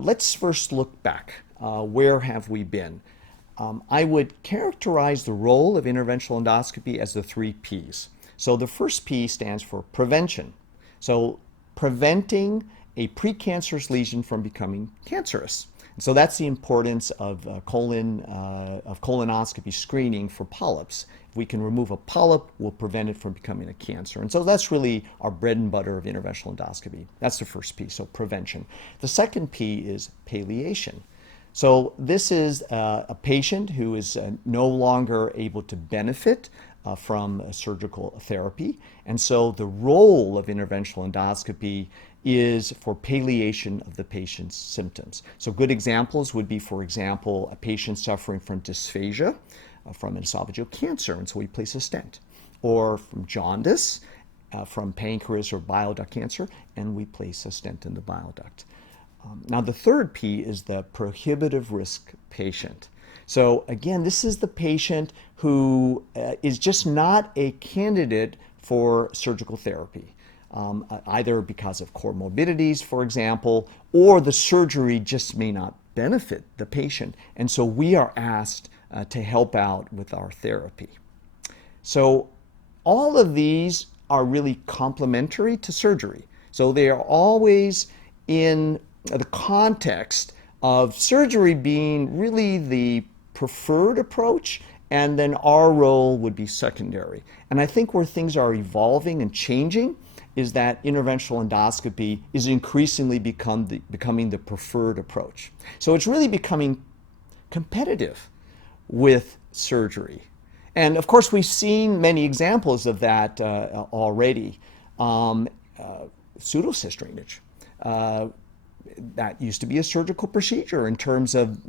Let's first look back. Where have we been? I would characterize the role of interventional endoscopy as the three P's. So the first P stands for prevention. So preventing a precancerous lesion from becoming cancerous. So that's the importance of colonoscopy screening for polyps. If we can remove a polyp, we'll prevent it from becoming a cancer. And so that's really our bread and butter of interventional endoscopy. That's the first P, so prevention. The second P is palliation. So this is a patient who is no longer able to benefit from surgical therapy. And so the role of interventional endoscopy is for palliation of the patient's symptoms. So good examples would be, for example, a patient suffering from dysphagia, from esophageal cancer, and so we place a stent, or from jaundice, from pancreas or bile duct cancer, and we place a stent in the bile duct. Now the third P is the prohibitive risk patient. So again, this is the patient who is just not a candidate for surgical therapy, either because of comorbidities, for example, or the surgery just may not benefit the patient. And so we are asked to help out with our therapy. So all of these are really complementary to surgery. So they are always in the context of surgery being really the preferred approach, and then our role would be secondary. And I think where things are evolving and changing is that interventional endoscopy is increasingly becoming the preferred approach. So it's really becoming competitive with surgery. And of course, we've seen many examples of that already. Pseudocyst drainage. That used to be a surgical procedure in terms of,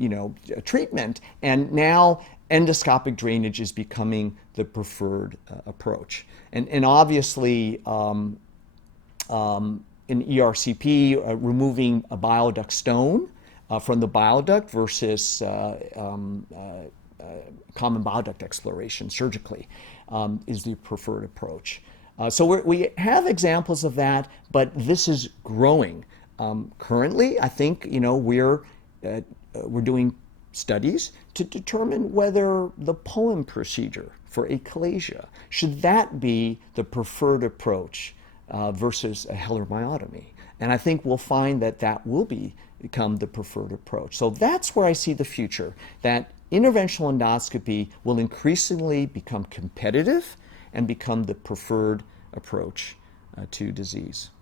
treatment, and now endoscopic drainage is becoming the preferred approach. And obviously, in ERCP, removing a bile duct stone from the bile duct versus common bile duct exploration surgically is the preferred approach. So we have examples of that, but this is growing. Currently, I think we're doing studies to determine whether the POEM procedure for achalasia should that be the preferred approach versus a Heller myotomy. And I think we'll find that that will become the preferred approach. So that's where I see the future, that interventional endoscopy will increasingly become competitive and become the preferred approach to disease.